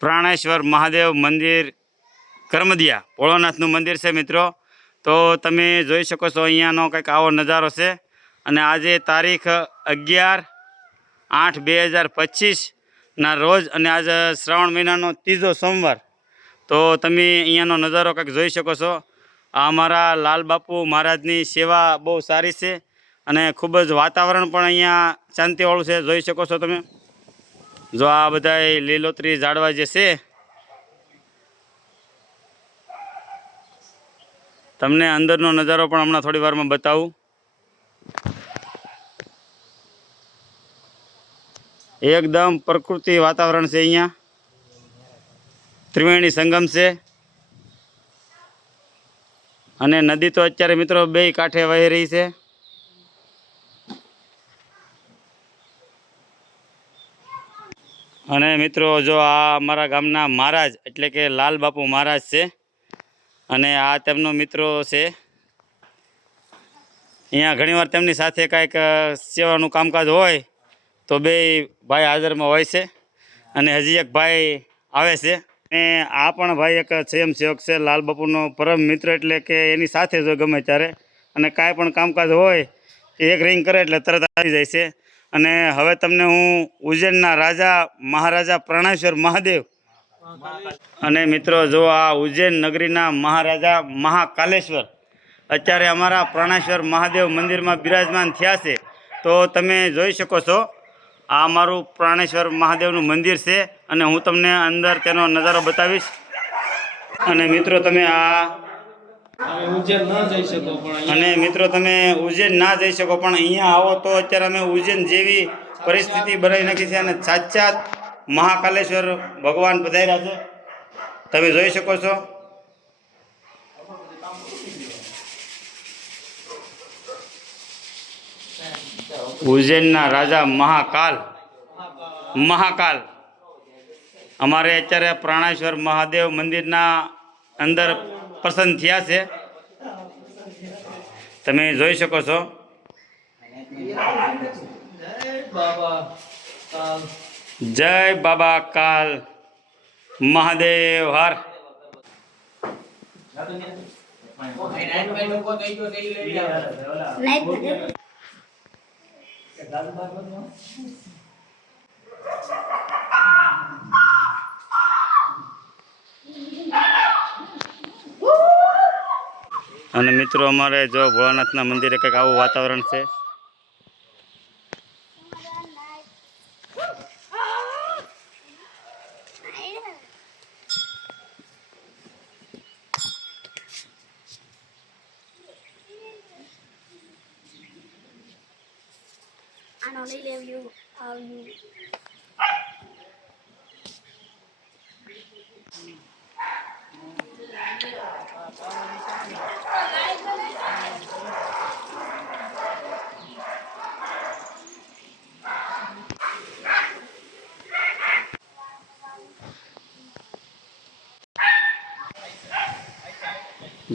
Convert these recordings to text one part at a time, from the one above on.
પ્રાણેશ્વર મહાદેવ મંદિર કરમદિયા ભોળોનાથનું મંદિર છે મિત્રો। તો તમે જોઈ શકો છો અહીંયાનો કંઈક આવો નજારો છે। અને આજે તારીખ 11/8/2025ના રોજ અને આજે શ્રાવણ મહિનાનો ત્રીજો સોમવાર। તો તમે અહીંયાનો નજારો કંઈક જોઈ શકો છો। આ અમારા લાલ બાપુ મહારાજની સેવા બહુ સારી છે અને ખૂબ જ વાતાવરણ પણ અહીંયા શાંતિવાળું છે, જોઈ શકો છો તમે। જો આ બધા લીલોતરી ઝાડવા જે છે તમને અંદરનો નજારો પણ હમણાં થોડી વારમાં બતાવું। એકદમ પ્રકૃતિ વાતાવરણ છે અહીંયા। ત્રિવેણી સંગમ છે અને નદી તો અત્યારે મિત્રો બે કાંઠે વહી રહી છે। અને મિત્રો જો આ અમારા ગામના મહારાજ એટલે કે લાલ બાપુ મહારાજ છે અને આ તેમનો મિત્રો છે। અહીંયા ઘણીવાર તેમની સાથે કાંઈક સેવાનું કામકાજ હોય તો બે ભાઈ હાજરમાં હોય છે અને હજી એક ભાઈ આવે છે। અને આ પણ ભાઈ એક સ્વયંસેવક છે, લાલ બાપુનો પરમ મિત્ર, એટલે કે એની સાથે જો ગમે ત્યારે અને કાંઈ પણ કામકાજ હોય એક રિંગ કરે એટલે તરત આવી જાય છે। અને હવે તમને હું ઉજ્જૈનના રાજા મહારાજા પ્રાણેશ્વર મહાદેવ અને મિત્રો જો આ ઉજ્જૈન નગરીના મહારાજા મહાકાલેશ્વર અત્યારે અમારા પ્રાણેશ્વર મહાદેવ મંદિરમાં બિરાજમાન થયા છે। તો તમે જોઈ શકો છો આ અમારું પ્રાણેશ્વર મહાદેવનું મંદિર છે અને હું તમને અંદર તેનો નજારો બતાવીશ। અને મિત્રો તમે ઉજ્જૈન ના જઈ શકો પણ અહીંયા આવો તો અત્યારે અમે ઉજ્જૈન જેવી પરિસ્થિતિ બનાવી નાખી છે અને સાક્ષાત મહાકાલેશ્વર ભગવાન પધાર્યા છે, તમે જોઈ શકો છો। ઉજ્જૈનના રાજા મહાકાલ અમારે અત્યારે પ્રાણેશ્વર મહાદેવ મંદિરના અંદર પ્રસન્ન થયા છે, તમે જોઈ શકો છો। જય બાબા કાલ મહાદેવ હર। અને મિત્રો અમારે જો ભોળાનાથના મંદિરે કંઈક આવું વાતાવરણ છે।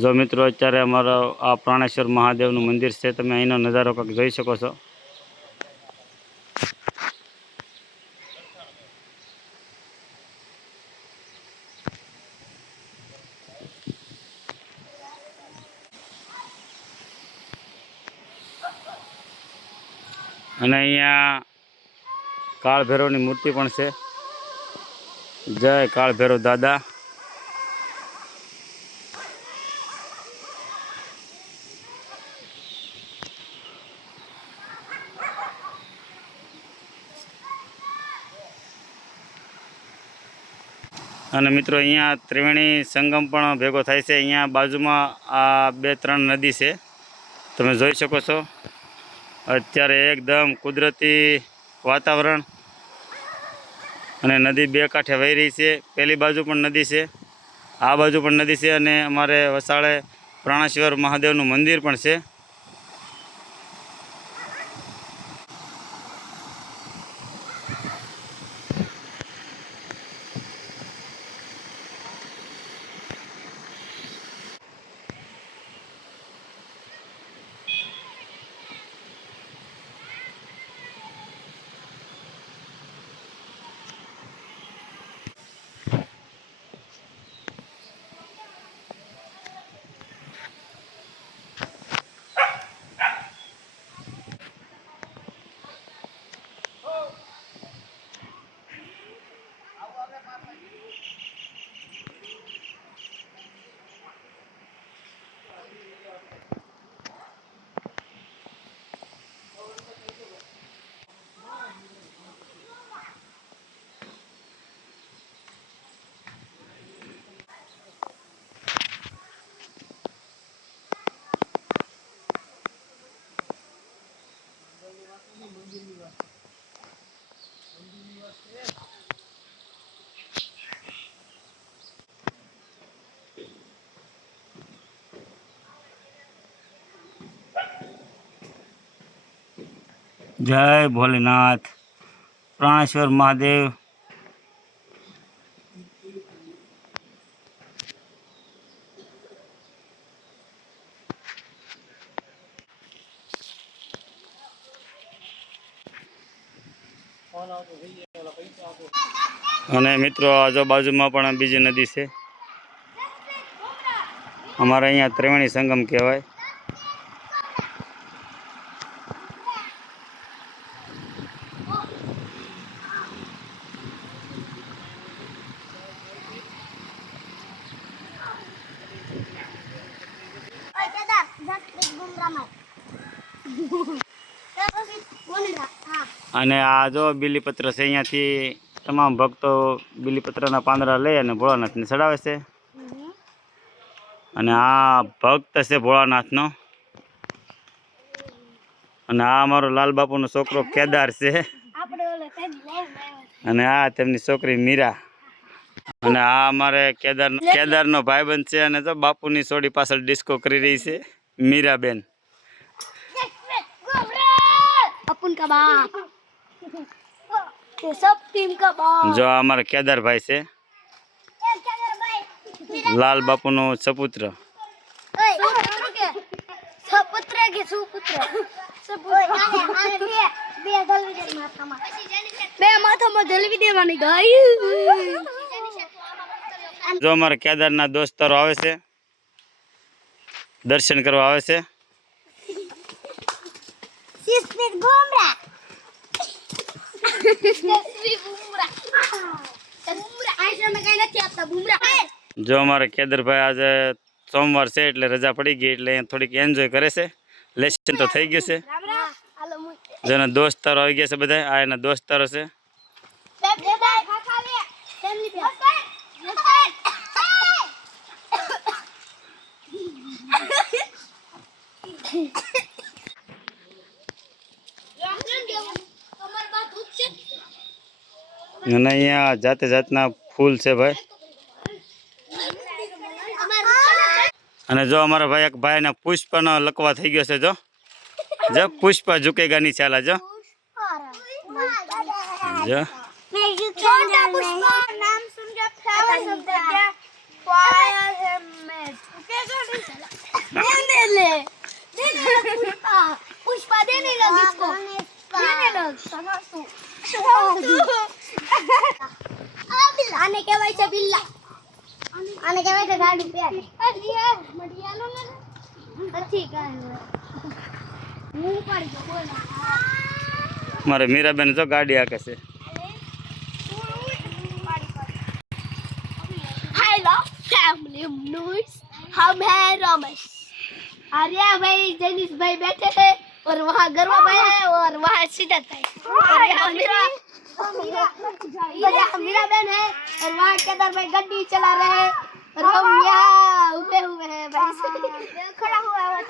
જો મિત્રો અત્યારે અમારો આ પ્રાણેશ્વર મહાદેવનું મંદિર છે, તમે અહીંનો નજારો કંઈક જોઈ શકો છો। અને અહીંયા કાળ ભૈરવની મૂર્તિ પણ છે। જય કાળ ભૈરવ દાદા। અને મિત્રો અહીંયા ત્રિવેણી સંગમ પણ ભેગો થાય છે। અહીંયા બાજુમાં આ 2-3 નદી છે, તમે જોઈ શકો છો। અત્યારે એકદમ કુદરતી વાતાવરણ અને નદી બે કાંઠે વહી રહી છે। પેલી બાજુ પણ નદી છે, આ બાજુ પણ નદી છે અને અમારે વસાળે પ્રાણેશ્વર મહાદેવનું મંદિર પણ છે। જય ભોલેનાથ, પ્રાણેશ્વર મહાદેવ। અને મિત્રો આજુબાજુમાં પણ બીજી નદી છે, અમારે અહીંયા ત્રિવેણી સંગમ કહેવાય। અને આ જો બીલીપત્ર છે, અહીંયાથી તમામ ભક્તો બીલીપત્રના પાંદડા લઈ અને ભોળાનાથને ચડાવે છે। અને આ ભક્ત છે ભોળાનાથનો, અને આ અમારો લાલબાપુનો છોકરો કેદાર છે, અને આ તેમની છોકરી મીરા, અને આ અમારે કેદારનો ભાઈબંધ છે। અને તો બાપુની સોડી પાછળ ડિસ્કો કરી રહી છે મીરાબેન। જો અમારા કેદારભાઈ છે, લાલ બાપુનો સપુત્ર। જો અમારા કેદારના દોસ્તારો આવે છે, દર્શન કરવા આવે છે। જો અમારે કેદારભાઈ આજે સોમવાર છે એટલે રજા પડી ગઈ એટલે થોડીક એન્જોય કરે છે, લેસન તો થઈ ગયું છે। જેના દોસ્તારો આવી ગયા છે બધા, આ એના દોસ્તારો છે। અને અહીંયા જાતે જાતના ફૂલ છે ભાઈ। અને જો અમારા ભાઈ એક ભાઈના પુષ્પનો લકવા થઈ ગયો છે। જો પુષ્પ ઝુકેગા નહીં ચાલા। જો આને કહેવાય છે બિલ્લા, આને કહેવાય છે ગાડી પેર। મારે મીરાબેન જો ગાડી હાકે છે। हेलो फैमिली न्यूज़, हम हैं रमेश। आर्या भाई जनीश भाई बैठे हैं और वहाँ गरवा भाई है और वहाँ सिद्धार्थ भाई और यहाँ मीरा बहन है और वहाँ केदार भाई गड्डी चला रहे हैं और हम यहाँ उबे हुए हैं भाई खड़ा हुआ है।